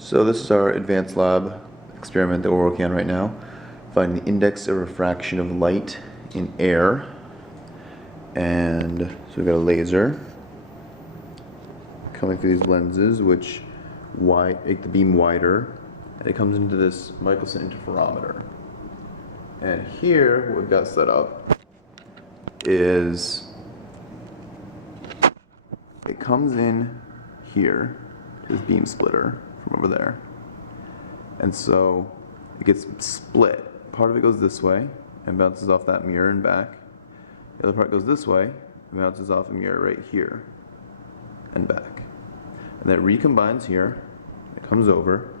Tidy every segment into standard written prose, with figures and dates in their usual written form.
So this is our advanced lab experiment that we're working on right now. Finding the index of refraction of light in air. And so we've got a laser coming through these lenses which make the beam wider, and it comes into this Michelson interferometer. And here what we've got set up is it comes in here to this beam splitter from over there, and so it gets split. Part of it goes this way and bounces off that mirror and back. The other part goes this way and bounces off a mirror right here and back. And then it recombines here, it comes over,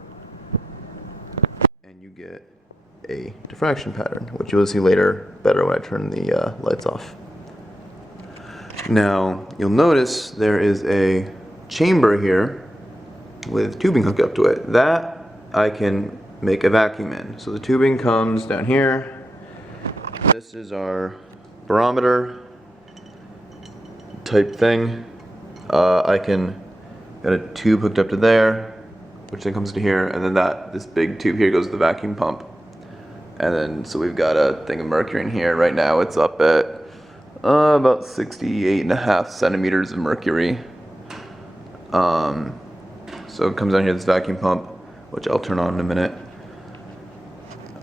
and you get a diffraction pattern, which you'll see later better when I turn the lights off. Now, you'll notice there is a chamber here with tubing hooked up to it. That I can make a vacuum in. So the tubing comes down here. This is our barometer type thing. I can got a tube hooked up to there, which then comes to here, and then this big tube here goes to the vacuum pump. And then so we've got a thing of mercury in here. Right now it's up at about 68.5 centimeters of mercury. So it comes down here to this vacuum pump, which I'll turn on in a minute.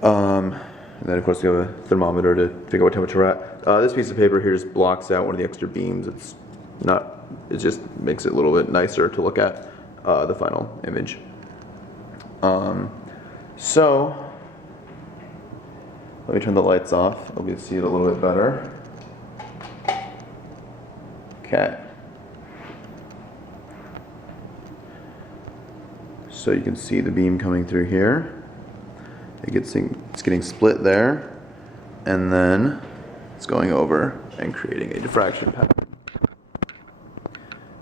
And then of course we have a thermometer to figure out what temperature we're at. This piece of paper here just blocks out one of the extra beams. It just makes it a little bit nicer to look at the final image. So let me turn the lights off. I'll be able to see it a little bit better. Okay. So you can see the beam coming through here. It's getting split there, and then it's going over and creating a diffraction pattern.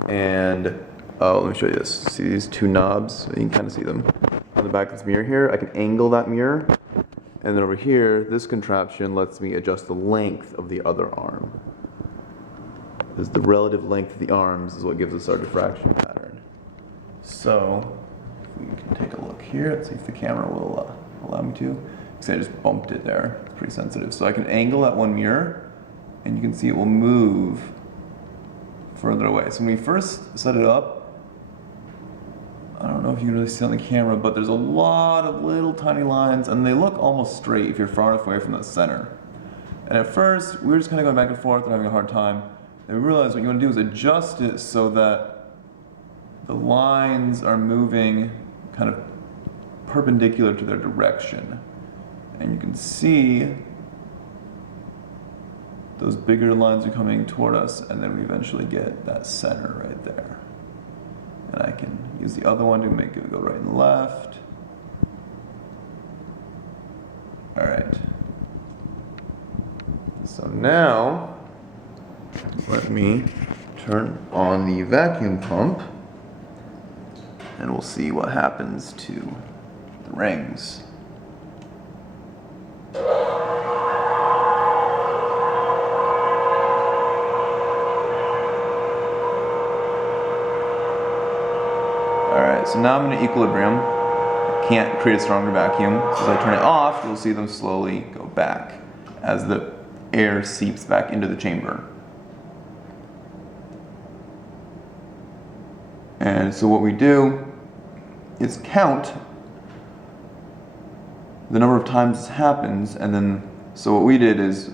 And let me show you this. See these two knobs? You can kind of see them on the back of this mirror here. I can angle that mirror, and then over here, this contraption lets me adjust the length of the other arm. Because the relative length of the arms is what gives us our diffraction pattern. So we can take a look here. Let's see if the camera will allow me to. Because I just bumped it there. It's pretty sensitive. So I can angle that one mirror, and you can see it will move further away. So when we first set it up, I don't know if you can really see on the camera, but there's a lot of little tiny lines, and they look almost straight if you're far enough away from the center. And at first, we were just kind of going back and forth and having a hard time. And we realized what you want to do is adjust it so that the lines are moving kind of perpendicular to their direction. And you can see those bigger lines are coming toward us, and then we eventually get that center right there. And I can use the other one to make it go right and left. All right. So now, let me turn on the vacuum pump, and we'll see what happens to the rings. Alright, so now I'm in equilibrium. Can't create a stronger vacuum. So as I turn it off, you'll see them slowly go back as the air seeps back into the chamber. And so what we do is count the number of times this happens, and then, so what we did is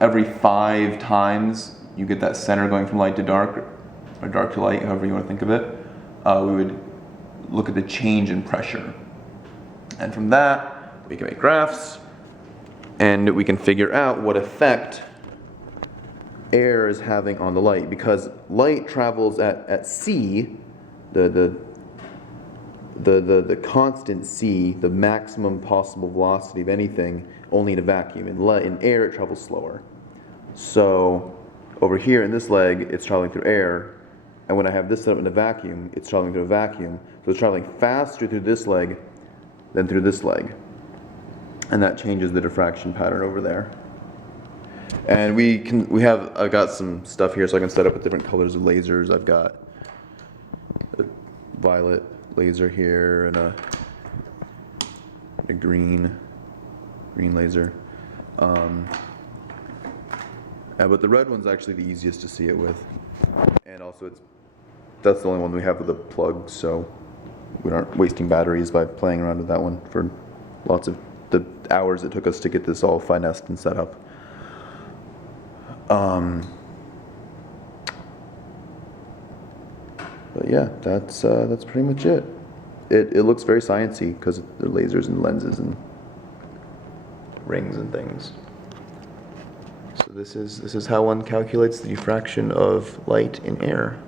every 5 times you get that center going from light to dark, or dark to light, however you want to think of it, we would look at the change in pressure. And from that, we can make graphs, and we can figure out what effect air is having on the light, because light travels at c, the constant c, the maximum possible velocity of anything, only in a vacuum. In air, it travels slower. So over here in this leg, it's traveling through air, and when I have this set up in a vacuum, it's traveling through a vacuum. So it's traveling faster through this leg than through this leg, and that changes the diffraction pattern over there. And I've got some stuff here so I can set up with different colors of lasers. I've got a violet, laser here and a green laser. But the red one's actually the easiest to see it with, and also that's the only one we have with a plug, so we aren't wasting batteries by playing around with that one for lots of the hours it took us to get this all finessed and set up. But yeah, that's pretty much it. It looks very sciencey because they're lasers and lenses and rings and things. So this is how one calculates the diffraction of light in air.